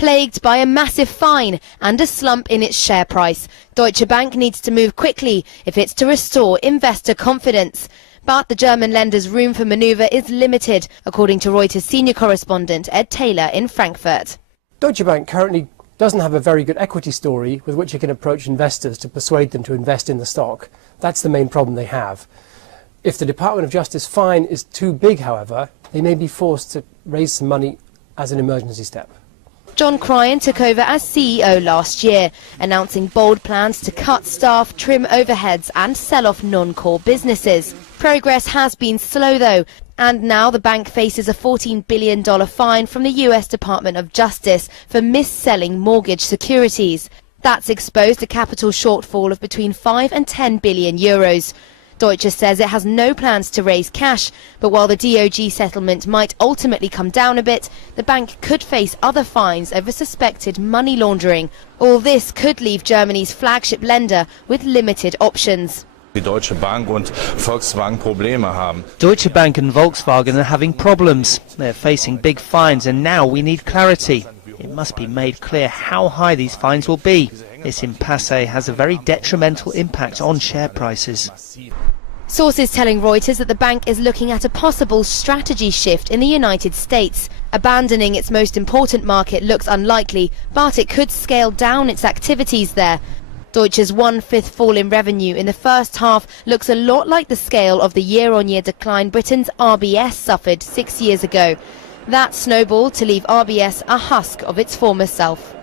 plagued by a massive fine and a slump in its share price. Deutsche Bank needs to move quickly if it's to restore investor confidence. But the German lender's room for manoeuvre is limited, according to Reuters senior correspondent Ed Taylor in Frankfurt. Deutsche Bank currently doesn't have a very good equity story with which it can approach investors to persuade them to invest in the stock. That's the main problem they have. If the Department of Justice fine is too big, however, they may be forced to raise some money as an emergency step. John Cryan took over as CEO last year, announcing bold plans to cut staff, trim overheads and sell off non-core businesses. Progress has been slow though, and now the bank faces a $14 billion fine from the US Department of Justice for mis-selling mortgage securities. That's exposed a capital shortfall of between 5 and 10 billion euros. Deutsche says it has no plans to raise cash, but while the DOJ settlement might ultimately come down a bit, the bank could face other fines over suspected money laundering. All this could leave Germany's flagship lender with limited options. Deutsche Bank and Volkswagen haben. Deutsche Bank and Volkswagen are having problems. They're facing big fines and now we need clarity. It must be made clear how high these fines will be. This impasse has a very detrimental impact on share prices. Sources telling Reuters that the bank is looking at a possible strategy shift in the United States. Abandoning its most important market looks unlikely, but it could scale down its activities there. Deutsche's 1/5 fall in revenue in the first half looks a lot like the scale of the year-on-year decline Britain's RBS suffered 6 years ago. That snowballed to leave RBS a husk of its former self.